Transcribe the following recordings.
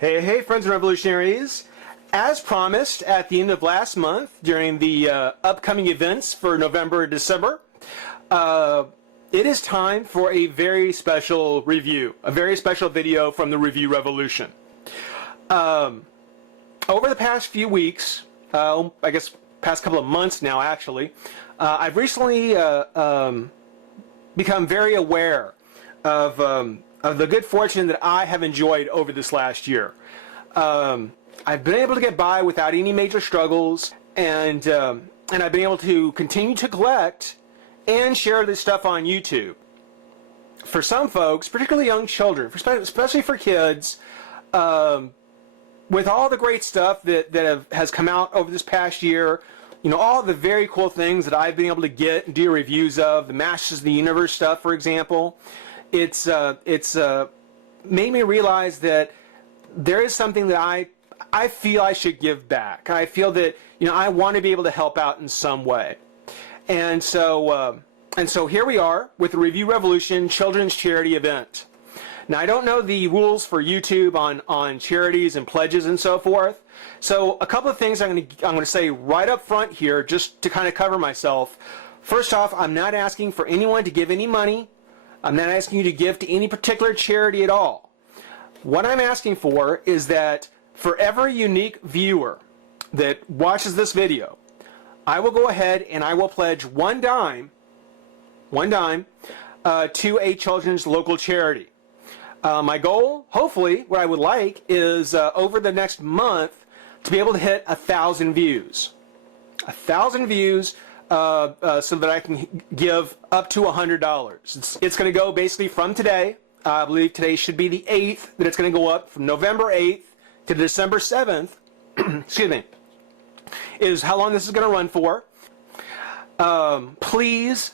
Hey, friends and revolutionaries. As promised at the end of last month during the upcoming events for November and December, it is time for a very special review, a very special video from the Review Revolution. Over the past few weeks, I guess past couple of months now actually, I've recently become very aware of the good fortune that I have enjoyed over this last year. I've been able to get by without any major struggles, and I've been able to continue to collect and share this stuff on YouTube. For some folks, particularly young children, especially for kids, with all the great stuff that has come out over this past year, you know, all the very cool things that I've been able to get and do reviews of, the Masters of the Universe stuff, for example, it's made me realize that there is something that I feel I should give back. I feel that, you know, I want to be able to help out in some way. And so here we are with the Review Revolution Children's Charity event. Now, I don't know the rules for YouTube on charities and pledges and so forth. So a couple of things I'm going to say right up front here, just to kind of cover myself. First off, I'm not asking for anyone to give any money. I'm not asking you to give to any particular charity at all. What I'm asking for is that for every unique viewer that watches this video, I will go ahead and I will pledge one dime to a children's local charity. My goal, hopefully, what I would like is over the next month to be able to hit 1,000 views. 1,000 views so that I can give up to $100. It's going to go basically from today. I believe today should be the 8th that it's going to go up, from November 8th to December 7th. Excuse me. Is how long this is going to run for. Please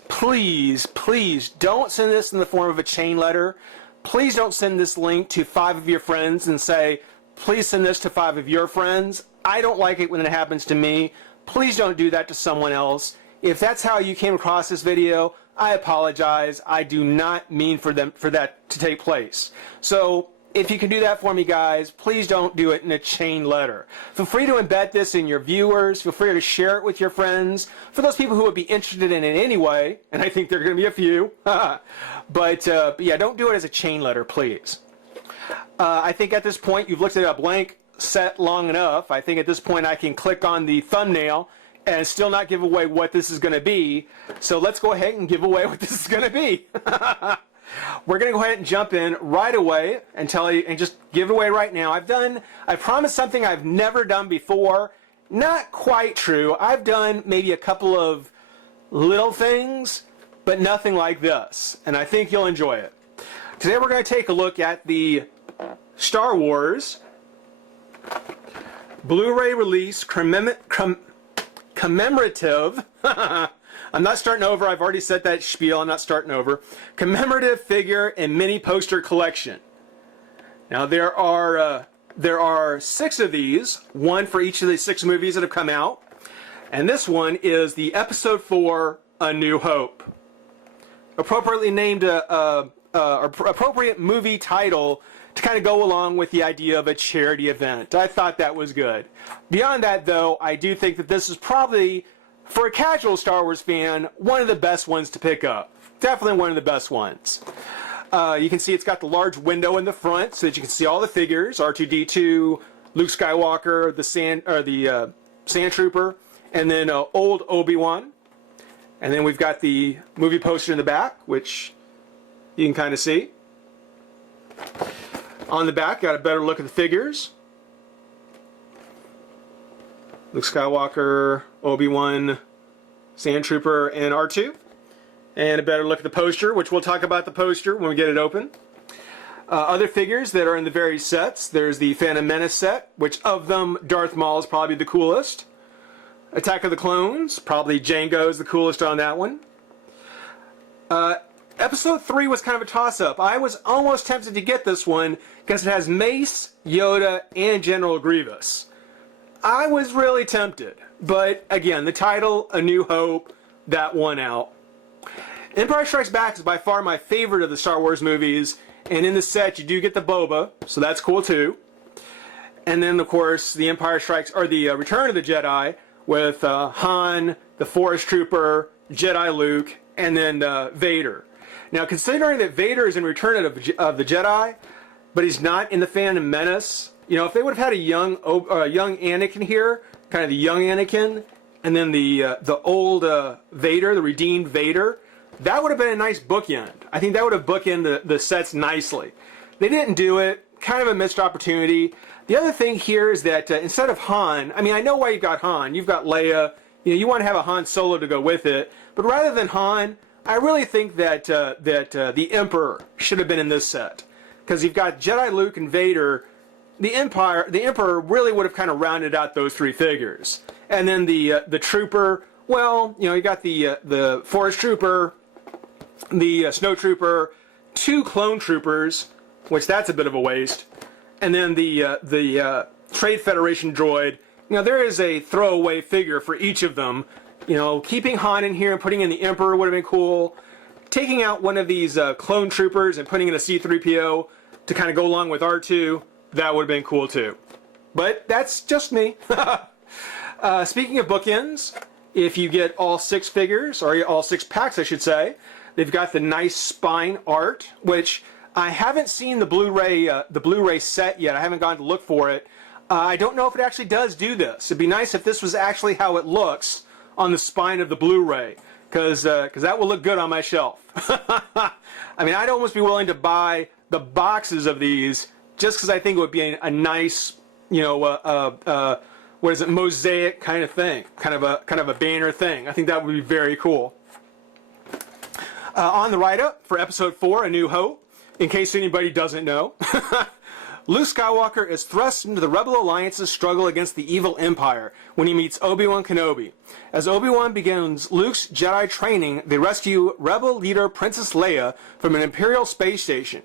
don't send this in the form of a chain letter. Please don't send this link to 5 of your friends and say, please send this to 5 of your friends. I don't like it when it happens to me. Please don't do that to someone else. If that's how you came across this video, I apologize. I do not mean for that to take place. So if you can do that for me, guys, please don't do it in a chain letter. Feel free to embed this in your viewers. Feel free to share it with your friends. For those people who would be interested in it anyway, and I think there are going to be a few, but yeah, don't do it as a chain letter, please. I think at this point you've looked at a blank set long enough. I think at this point I can click on the thumbnail and still not give away what this is going to be. So let's go ahead and give away what this is going to be. We're going to go ahead and jump in right away and tell you and just give it away right now. I promised something I've never done before. Not quite true. I've done maybe a couple of little things, but nothing like this. And I think you'll enjoy it. Today we're going to take a look at the Star Wars Blu-ray release commemorative I'm not starting over. I've already said that spiel. I'm not starting over. Commemorative figure and mini poster collection. Now there are 6 of these, one for each of the 6 movies that have come out, and this one is the Episode 4: A New Hope. Appropriately named appropriate movie title to kind of go along with the idea of a charity event. I thought that was good. Beyond that, though, I do think that this is probably, for a casual Star Wars fan, one of the best ones to pick up. Definitely one of the best ones. You can see it's got the large window in the front so that you can see all the figures. R2-D2, Luke Skywalker, the Sand Trooper, and then old Obi-Wan. And then we've got the movie poster in the back, which you can kind of see. On the back, got a better look at the figures. Luke Skywalker, Obi-Wan, Sand Trooper, and R2. And a better look at the poster, which we'll talk about the poster when we get it open. Other figures that are in the various sets. There's the Phantom Menace set, which of them, Darth Maul is probably the coolest. Attack of the Clones, probably Jango is the coolest on that one. Episode 3 was kind of a toss-up. I was almost tempted to get this one because it has Mace, Yoda, and General Grievous. I was really tempted, but again, the title, A New Hope, that won out. Empire Strikes Back is by far my favorite of the Star Wars movies, and in the set you do get the boba, so that's cool too. And then, of course, the Empire Strikes, or the Return of the Jedi with Han, the Forest Trooper, Jedi Luke, and then Vader. Now, considering that Vader is in Return of the Jedi, but he's not in the Phantom Menace, you know, if they would have had a young Anakin here, kind of the young Anakin, and then the old Vader, the redeemed Vader, that would have been a nice bookend. I think that would have bookended the sets nicely. They didn't do it. Kind of a missed opportunity. The other thing here is that instead of Han, I mean, I know why you've got Han. You've got Leia. You know, you want to have a Han Solo to go with it. But rather than Han, I really think that the Emperor should have been in this set, because you've got Jedi Luke and Vader. The Emperor really would have kind of rounded out those three figures. And then the Trooper. Well, you know, you got the Forest Trooper, the Snow Trooper, 2 Clone Troopers, which that's a bit of a waste, and then the Trade Federation droid. You know, there is a throwaway figure for each of them. You know, keeping Han in here and putting in the Emperor would have been cool. Taking out one of these Clone Troopers and putting in a C-3PO to kind of go along with R2, that would have been cool too. But that's just me. Speaking of bookends, if you get all 6 figures, or all 6 packs I should say, they've got the nice spine art, which I haven't seen the Blu-ray set yet. I haven't gone to look for it. I don't know if it actually does do this. It'd be nice if this was actually how it looks on the spine of the Blu-ray, because that will look good on my shelf. I mean, I'd almost be willing to buy the boxes of these just because I think it would be a nice, you know, what is it, mosaic kind of thing, kind of a banner thing. I think that would be very cool. On the write-up for Episode 4, A New Hope, in case anybody doesn't know, Luke Skywalker is thrust into the Rebel Alliance's struggle against the evil Empire when he meets Obi-Wan Kenobi. As Obi-Wan begins Luke's Jedi training, they rescue Rebel leader Princess Leia from an Imperial space station.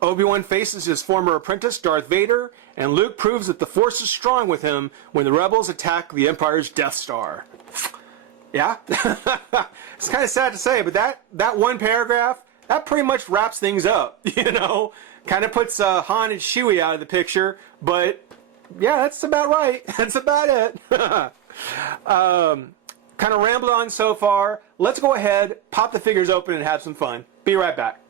Obi-Wan faces his former apprentice Darth Vader, and Luke proves that the Force is strong with him when the Rebels attack the Empire's Death Star. Yeah? It's kind of sad to say, but that one paragraph, that pretty much wraps things up, you know? Kind of puts Han and Chewie out of the picture, but yeah, that's about right. That's about it. Kind of rambled on so far. Let's go ahead, pop the figures open, and have some fun. Be right back.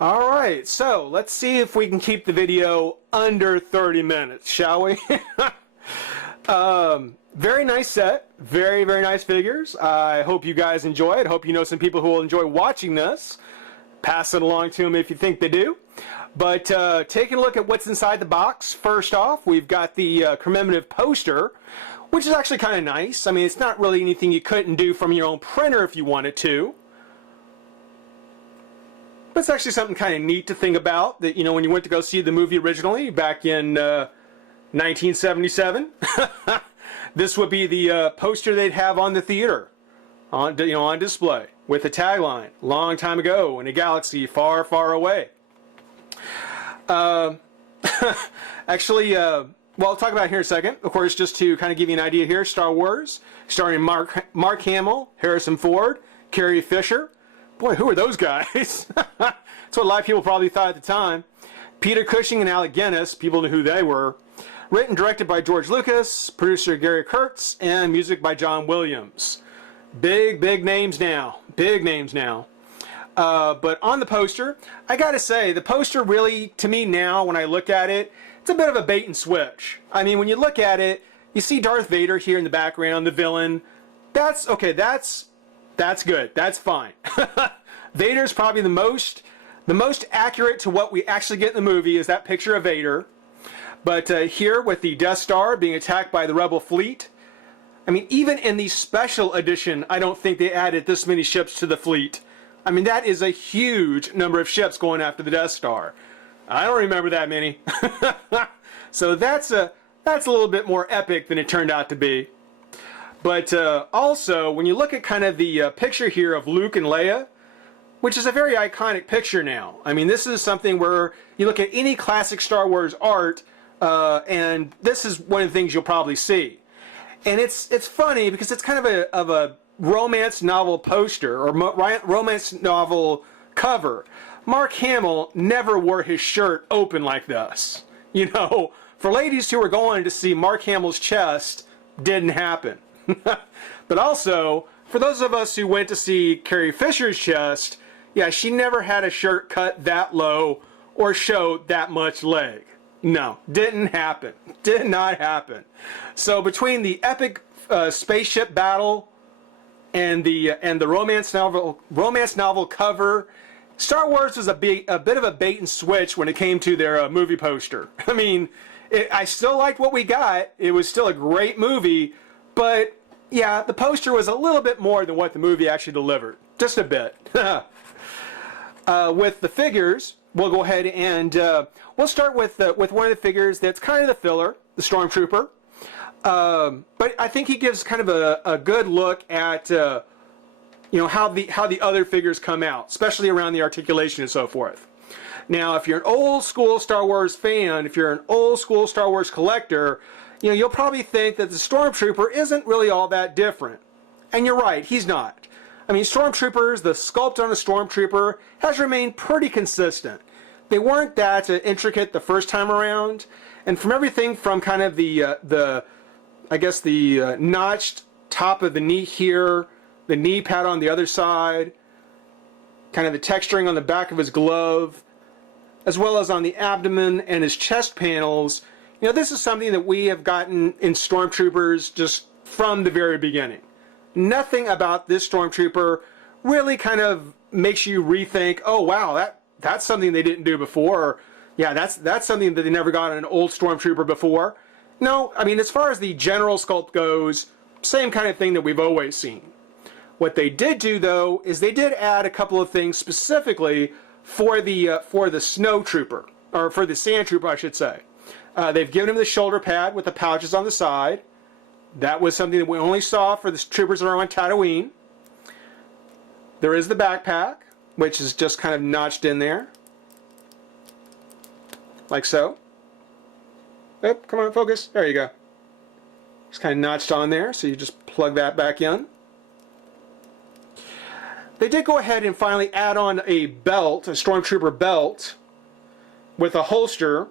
Alright, so let's see if we can keep the video under 30 minutes, shall we? Very nice set. Very, very nice figures. I hope you guys enjoy it. Hope you know some people who will enjoy watching this. Pass it along to them if you think they do. But taking a look at what's inside the box, first off, we've got the commemorative poster, which is actually kind of nice. I mean, it's not really anything you couldn't do from your own printer if you wanted to. But it's actually something kind of neat to think about, that, you know, when you went to go see the movie originally back in 1977, this would be the poster they'd have on the theater, on display, with the tagline, "Long time ago in a galaxy far, far away." Actually, well, I'll talk about it here in a second. Of course, just to kind of give you an idea here, Star Wars, starring Mark Hamill, Harrison Ford, Carrie Fisher. Boy, who are those guys? That's what a lot of people probably thought at the time. Peter Cushing and Alec Guinness, people knew who they were. Written and directed by George Lucas, producer Gary Kurtz, and music by John Williams. Big, big names now. Big names now. But on the poster, I gotta say, the poster really, to me now, when I look at it, it's a bit of a bait and switch. I mean, when you look at it, you see Darth Vader here in the background, the villain. That's okay, that's good. That's fine. Vader's probably the most accurate to what we actually get in the movie is that picture of Vader. But here with the Death Star being attacked by the Rebel fleet, I mean, even in the special edition, I don't think they added this many ships to the fleet. I mean, that is a huge number of ships going after the Death Star. I don't remember that many. So that's a little bit more epic than it turned out to be. But also, when you look at kind of the picture here of Luke and Leia, which is a very iconic picture now. I mean, this is something where you look at any classic Star Wars art, and this is one of the things you'll probably see. And it's funny because it's kind of a romance novel poster or romance novel cover. Mark Hamill never wore his shirt open like this, you know, for ladies who were going to see Mark Hamill's chest, didn't happen. But also, for those of us who went to see Carrie Fisher's chest, yeah, she never had a shirt cut that low or showed that much leg. No, didn't happen. Did not happen. So between the epic spaceship battle and the romance novel cover, Star Wars was a bit of a bait and switch when it came to their movie poster. I mean, I still liked what we got. It was still a great movie, but yeah, the poster was a little bit more than what the movie actually delivered. Just a bit. With the figures, we'll go ahead and we'll start with one of the figures that's kind of the filler, the Stormtrooper. But I think he gives kind of a good look at how the other figures come out, especially around the articulation and so forth. Now, if you're an old school Star Wars fan, if you're an old school Star Wars collector, you'll probably think that the Stormtrooper isn't really all that different. And you're right, he's not. I mean, Stormtroopers, the sculpt on a Stormtrooper has remained pretty consistent. They weren't that intricate the first time around, and from everything from kind of the notched top of the knee here, the knee pad on the other side, kind of the texturing on the back of his glove, as well as on the abdomen and his chest panels. This is something that we have gotten in Stormtroopers just from the very beginning. Nothing about this Stormtrooper really kind of makes you rethink, oh wow, that's something they didn't do before. Or, yeah, that's something that they never got in an old Stormtrooper before. No, I mean, as far as the general sculpt goes, same kind of thing that we've always seen. What they did do, though, is they did add a couple of things specifically for the Snow Trooper, or for the Sand Trooper, I should say. They've given him the shoulder pad with the pouches on the side. That was something that we only saw for the troopers that are on Tatooine. There is the backpack, which is just kind of notched in there, like so. Oh, come on, focus. There you go. It's kind of notched on there, so you just plug that back in. They did go ahead and finally add on a belt, a Stormtrooper belt, with a holster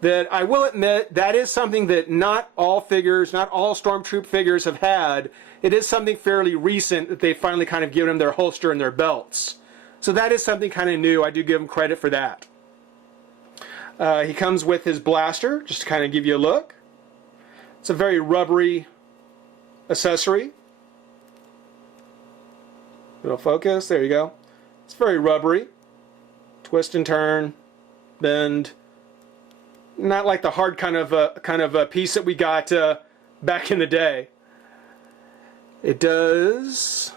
that I will admit that is something that not all figures, not all Stormtroop figures have had. It is something fairly recent that they finally kind of given them their holster and their belts. So that is something kind of new. I do give them credit for that. He comes with his blaster, just to kind of give you a look. It's a very rubbery accessory. Little focus, there you go. It's very rubbery. Twist and turn, bend. Not like the hard kind of piece that we got back in the day. It does,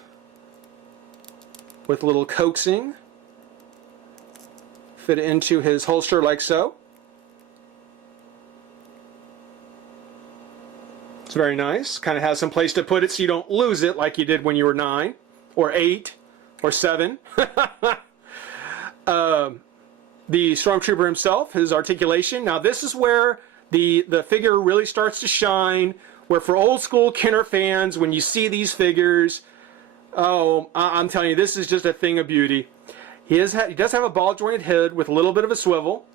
with a little coaxing, fit into his holster like so. It's very nice. Kind of has some place to put it so you don't lose it like you did when you were 9 or 8 or 7. The Stormtrooper himself, his articulation. Now this is where the figure really starts to shine, where for old school Kenner fans, when you see these figures, oh, I'm telling you, this is just a thing of beauty. He does have a ball jointed head with a little bit of a swivel.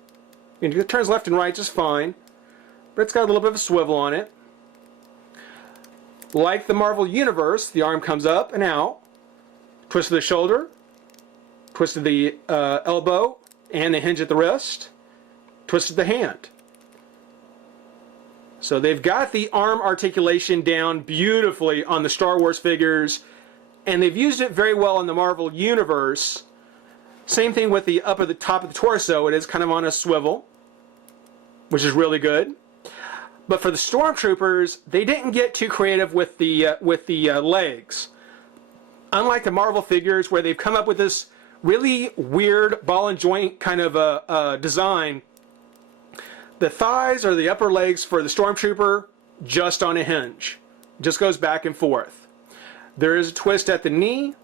It turns left and right just fine, but it's got a little bit of a swivel on it. Like the Marvel Universe, the arm comes up and out, twist of the shoulder, twist of the elbow, and the hinge at the wrist, twist of the hand. So they've got the arm articulation down beautifully on the Star Wars figures, and they've used it very well in the Marvel Universe. Same thing with the up at the top of the torso. It is kind of on a swivel, which is really good. But for the Stormtroopers, they didn't get too creative with the legs. Unlike the Marvel figures, where they've come up with this really weird ball and joint kind of design, the thighs or the upper legs for the Stormtrooper just on a hinge. Just goes back and forth. There is a twist at the knee,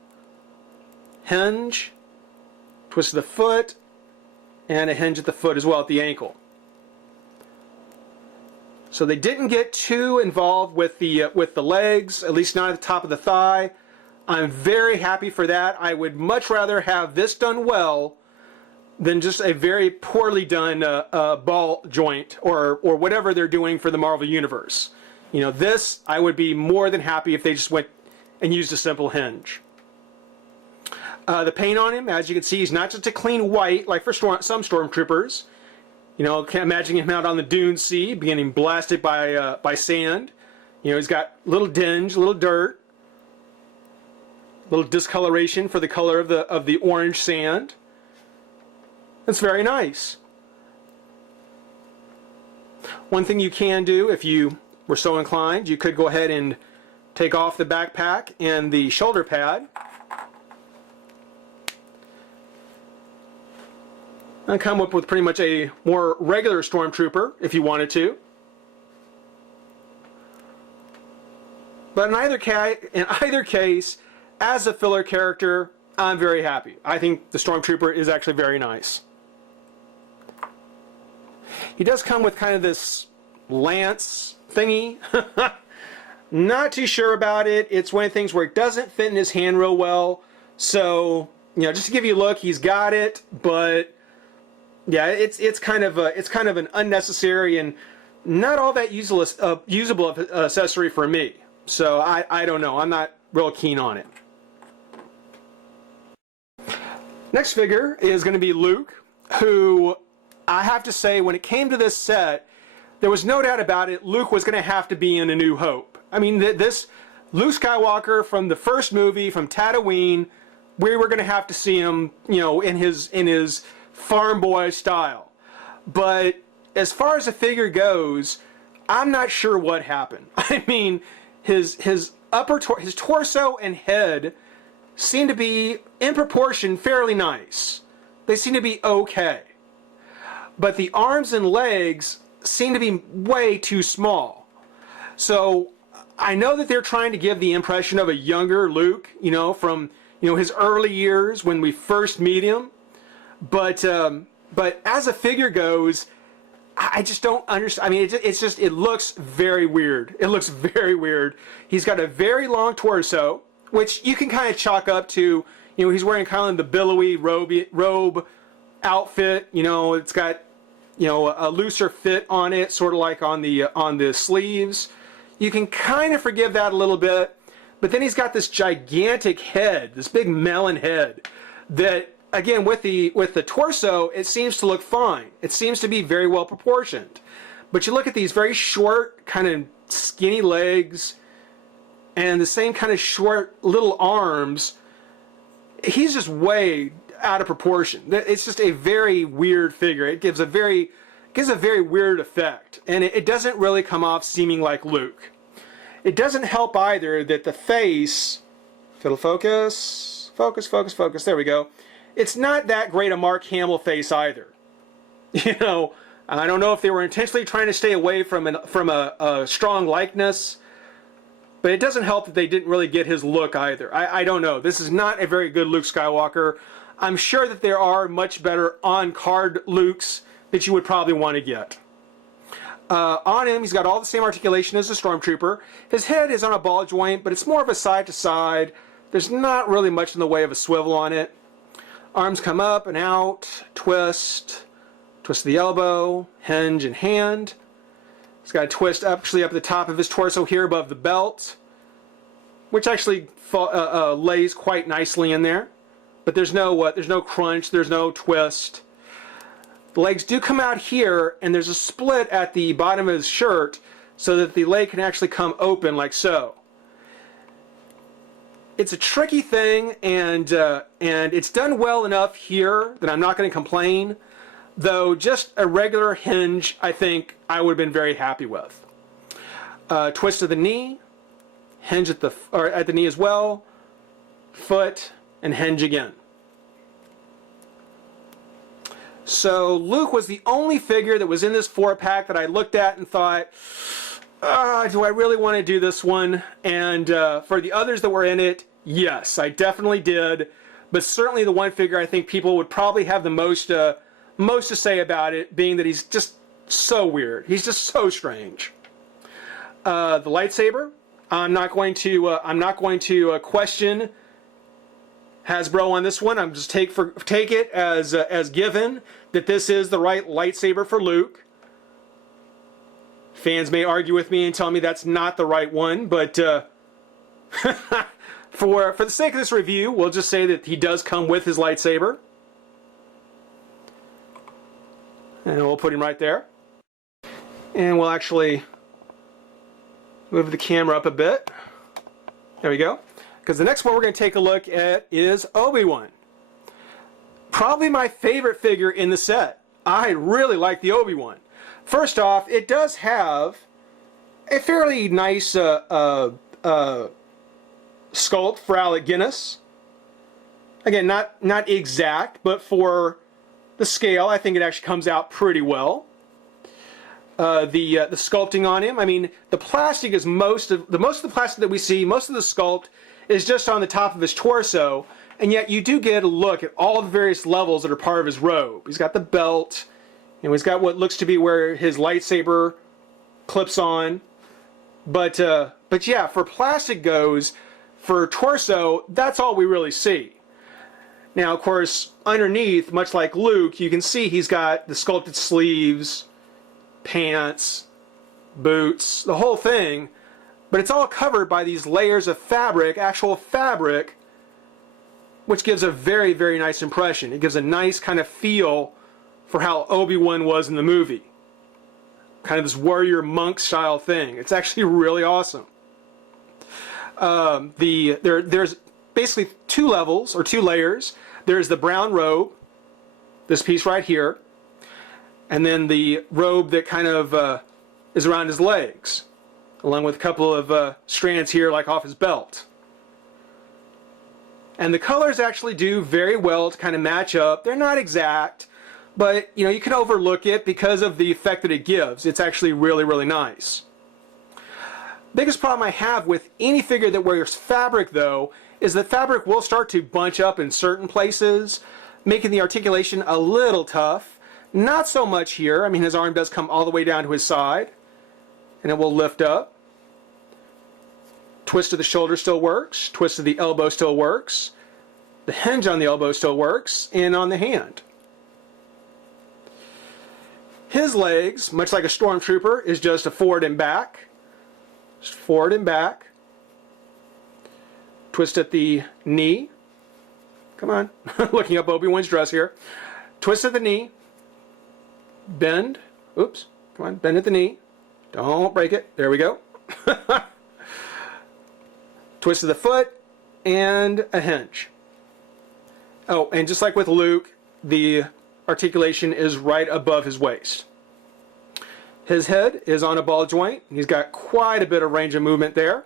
hinge, twist of the foot, and a hinge at the foot as well at the ankle. So they didn't get too involved with the legs, at least not at the top of the thigh. I'm very happy for that. I would much rather have this done well than just a very poorly done ball joint or whatever they're doing for the Marvel Universe. You know, this, I would be more than happy if they just went and used a simple hinge. The paint on him, as you can see, he's not just a clean white like for some Stormtroopers. You know, can't imagine him out on the Dune Sea, being blasted by sand. You know, he's got little dinge, little dirt, little discoloration for the color of the orange sand. That's very nice. One thing you can do, if you were so inclined, you could go ahead and take off the backpack and the shoulder pad. And come up with pretty much a more regular Stormtrooper if you wanted to. But in either case, as a filler character, I'm very happy. I think the Stormtrooper is actually very nice. He does come with kind of this lance thingy. Not too sure about it. It's one of the things where it doesn't fit in his hand real well. So, you know, just to give you a look, he's got it, but yeah, it's kind of an unnecessary and not all that usable accessory for me. So I don't know. I'm not real keen on it. Next figure is going to be Luke, who I have to say, when it came to this set, there was no doubt about it. Luke was going to have to be in A New Hope. I mean, this Luke Skywalker from the first movie, from Tatooine, we were going to have to see him, you know, in his farm boy style. But as far as the figure goes, I'm not sure what happened. I mean, his torso and head seem to be, in proportion, fairly nice. They seem to be okay. But the arms and legs seem to be way too small. So I know that they're trying to give the impression of a younger Luke, you know, from, you know, his early years when we first meet him. But as a figure goes, I just don't understand. I mean, it looks very weird. It looks very weird. He's got a very long torso, which you can kind of chalk up to, you know, he's wearing kind of the billowy robe outfit. You know, it's got, you know, a looser fit on it, sort of like on the sleeves. You can kind of forgive that a little bit, but then he's got this gigantic head, this big melon head, that again with the torso, it seems to look fine. It seems to be very well proportioned. But you look at these very short, kind of skinny legs, and the same kind of short little arms. He's just way out of proportion. It's just a very weird figure. It gives a very weird effect, and it doesn't really come off seeming like Luke. It doesn't help either that the face, fiddle focus, there we go. It's not that great a Mark Hamill face either. You know, I don't know if they were intentionally trying to stay away from a strong likeness, but it doesn't help that they didn't really get his look either. I don't know. This is not a very good Luke Skywalker. I'm sure that there are much better on-card Lukes that you would probably want to get. On him, he's got all the same articulation as a Stormtrooper. His head is on a ball joint, but it's more of a side-to-side. There's not really much in the way of a swivel on it. Arms come up and out, twist the elbow, hinge and hand. He's got a twist actually up at the top of his torso here above the belt, which actually lays quite nicely in there. But there's no crunch, there's no twist. The legs do come out here, and there's a split at the bottom of his shirt so that the leg can actually come open like so. It's a tricky thing, and it's done well enough here that I'm not going to complain. Though just a regular hinge, I think I would have been very happy with. Twist of the knee, hinge at the knee as well, foot, and hinge again. So Luke was the only figure that was in this 4-pack that I looked at and thought, do I really want to do this one? And for the others that were in it, yes, I definitely did. But certainly the one figure I think people would probably have the most to say about it, being that he's just so weird. He's just so strange. The lightsaber, I'm not going to question Hasbro on this one. I'm just take it as given that this is the right lightsaber for Luke. Fans may argue with me and tell me that's not the right one, but for the sake of this review, we'll just say that he does come with his lightsaber. And we'll put him right there. And we'll actually move the camera up a bit. There we go. Because the next one we're going to take a look at is Obi-Wan. Probably my favorite figure in the set. I really like the Obi-Wan. First off, it does have a fairly nice sculpt for Alec Guinness. Again, not exact, but for the scale, I think it actually comes out pretty well. The sculpting on him, I mean, the plastic is most of the plastic that we see, most of the sculpt is just on the top of his torso, and yet you do get a look at all the various levels that are part of his robe. He's got the belt, and he's got what looks to be where his lightsaber clips on. But yeah, for plastic goes, for torso, that's all we really see. Now, of course, underneath, much like Luke, you can see he's got the sculpted sleeves, pants, boots, the whole thing, but it's all covered by these layers of fabric, actual fabric, which gives a very, very nice impression. It gives a nice kind of feel for how Obi-Wan was in the movie. Kind of this warrior monk style thing. It's actually really awesome. There's basically two levels, or two layers. There's the brown robe, this piece right here, and then the robe that kind of is around his legs, along with a couple of strands here like off his belt. And the colors actually do very well to kind of match up. They're not exact, but you know, you can overlook it because of the effect that it gives. It's actually really, really nice. Biggest problem I have with any figure that wears fabric, though, is that fabric will start to bunch up in certain places, making the articulation a little tough. Not so much here. I mean, his arm does come all the way down to his side, and it will lift up. Twist of the shoulder still works. Twist of the elbow still works. The hinge on the elbow still works, and on the hand. His legs, much like a Stormtrooper, is just a forward and back. Just forward and back. Twist at the knee. Come on. Looking up Obi-Wan's dress here. Twist at the knee. Bend. Oops. Come on. Bend at the knee. Don't break it. There we go. Twist of the foot. And a hinge. Oh, and just like with Luke, the articulation is right above his waist. His head is on a ball joint. He's got quite a bit of range of movement there.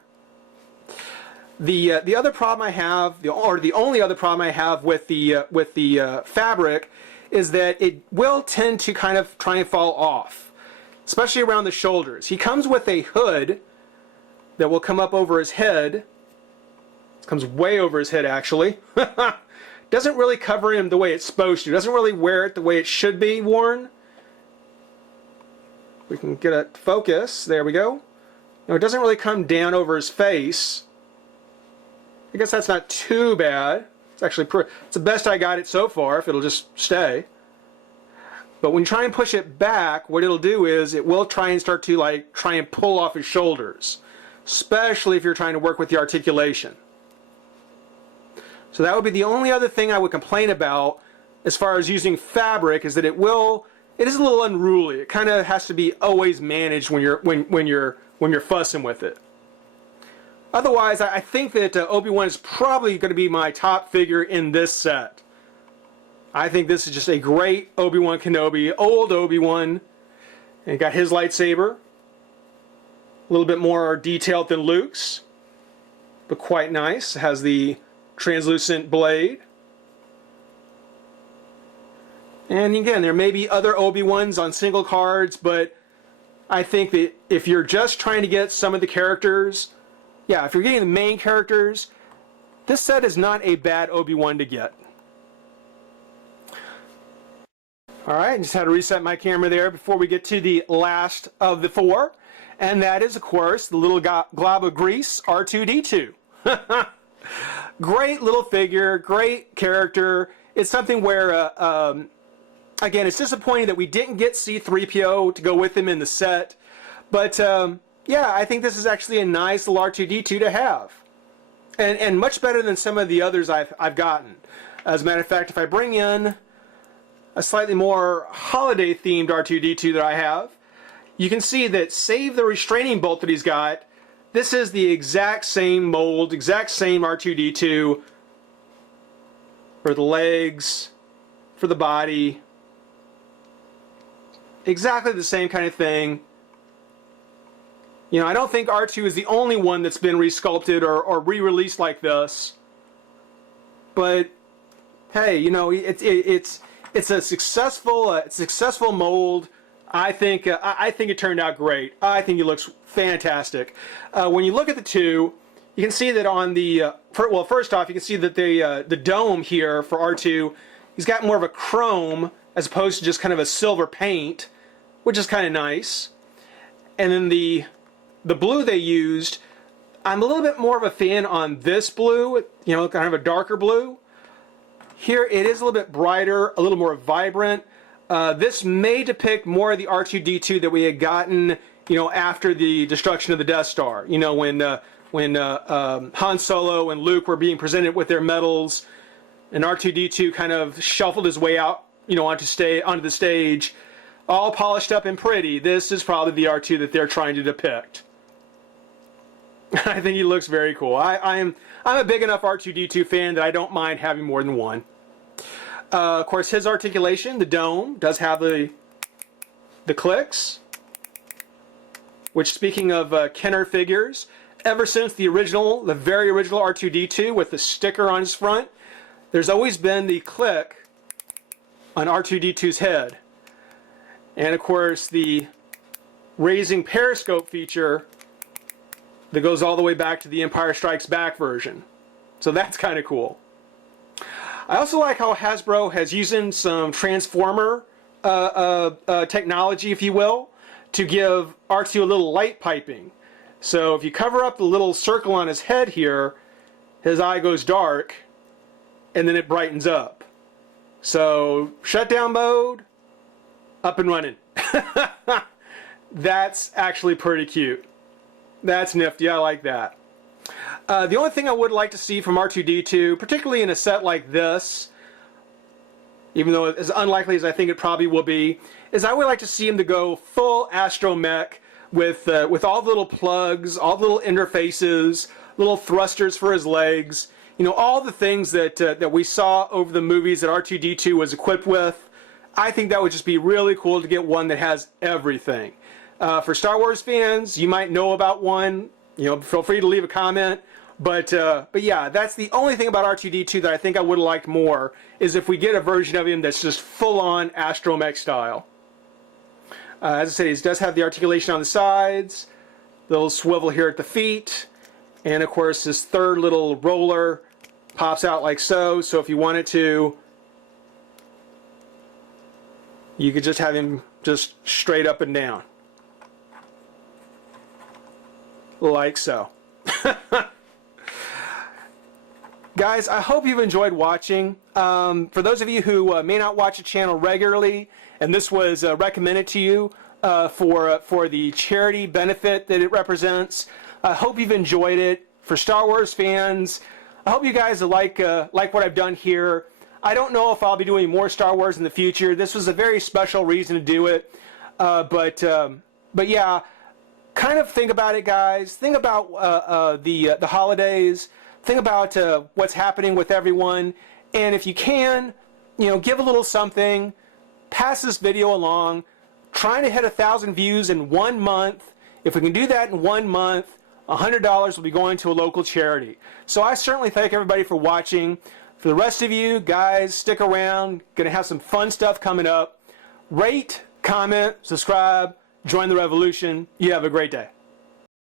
The other problem I have, or the only other problem I have with the fabric, is that it will tend to kind of try and fall off, especially around the shoulders. He comes with a hood that will come up over his head. It comes way over his head, actually. Doesn't really cover him the way it's supposed to. Doesn't really wear it the way it should be worn. We can get a focus. There we go. No, it doesn't really come down over his face. I guess that's not too bad. It's actually it's the best I got it so far, if it'll just stay. But when you try and push it back, what it'll do is it will try and start to try and pull off his shoulders, especially if you're trying to work with the articulation. So that would be the only other thing I would complain about as far as using fabric, is that it is a little unruly. It kind of has to be always managed when you're fussing with it. Otherwise, I think that Obi-Wan is probably going to be my top figure in this set. I think this is just a great ObiWan Kenobi, old Obi-Wan. And he got his lightsaber. A little bit more detailed than Luke's, but quite nice. It has the translucent blade. And again, there may be other Obi-Wans on single cards, but I think that if you're just trying to get some of the characters, yeah, if you're getting the main characters, this set is not a bad Obi-Wan to get. Alright, just had to reset my camera there before we get to the last of the four. And that is, of course, the little glob of grease, R2-D2. great little figure, great character. It's something where, again, it's disappointing that we didn't get C-3PO to go with him in the set. But, yeah, I think this is actually a nice little R2-D2 to have. And much better than some of the others I've gotten. As a matter of fact, if I bring in a slightly more holiday-themed R2-D2 that I have, you can see that save the restraining bolt that he's got, this is the exact same mold, exact same R2-D2 for the legs, for the body. Exactly the same kind of thing. You know, I don't think R2 is the only one that's been resculpted or re-released like this. But hey, you know, it's a successful mold. I think it turned out great. I think it looks fantastic. When you look at the two, you can see that on the well, first off, you can see that the dome here for R2, he's got more of a chrome as opposed to just kind of a silver paint, which is kind of nice. And then the blue they used, I'm a little bit more of a fan on this blue, you know, kind of a darker blue. Here it is a little bit brighter, a little more vibrant. This may depict more of the R2-D2 that we had gotten, you know, after the destruction of the Death Star. You know, when Han Solo and Luke were being presented with their medals, and R2-D2 kind of shuffled his way out, you know, onto the stage, all polished up and pretty. This is probably the R2 that they're trying to depict. I think he looks very cool. I'm a big enough R2-D2 fan that I don't mind having more than one. Of course, his articulation, the dome, does have the clicks. Which, speaking of Kenner figures, ever since the very original R2-D2 with the sticker on his front, there's always been the click on R2-D2's head. And of course, the raising periscope feature that goes all the way back to the Empire Strikes Back version. So that's kind of cool. I also like how Hasbro has using some transformer technology, if you will, to give R2 a little light piping. So if you cover up the little circle on his head here, his eye goes dark, and then it brightens up. So shutdown mode, up and running. That's actually pretty cute. That's nifty. I like that. The only thing I would like to see from R2-D2, particularly in a set like this, even though as unlikely as I think it probably will be, is I would like to see him to go full astromech with all the little plugs, all the little interfaces, little thrusters for his legs, you know, all the things that we saw over the movies that R2-D2 was equipped with. I think that would just be really cool to get one that has everything. For Star Wars fans, you might know about one. You know, feel free to leave a comment. But yeah, that's the only thing about R2-D2 that I think I would have liked more, is if we get a version of him that's just full-on astromech style. As I said, he does have the articulation on the sides, the little swivel here at the feet, and of course this third little roller pops out like so. So if you wanted to, you could just have him just straight up and down. Like so. Guys, I hope you've enjoyed watching. For those of you who may not watch the channel regularly, and this was recommended to you for the charity benefit that it represents, I hope you've enjoyed it. For Star Wars fans, I hope you guys like what I've done here. I don't know if I'll be doing more Star Wars in the future. This was a very special reason to do it. But yeah, kind of think about it, guys. Think about the holidays. Think about what's happening with everyone, and if you can, you know, give a little something. Pass this video along. Trying to hit 1,000 views in 1 month. If we can do that in 1 month, $100 will be going to a local charity. So I certainly thank everybody for watching. For the rest of you guys, stick around. Gonna have some fun stuff coming up. Rate, comment, subscribe, join the revolution. You have a great day.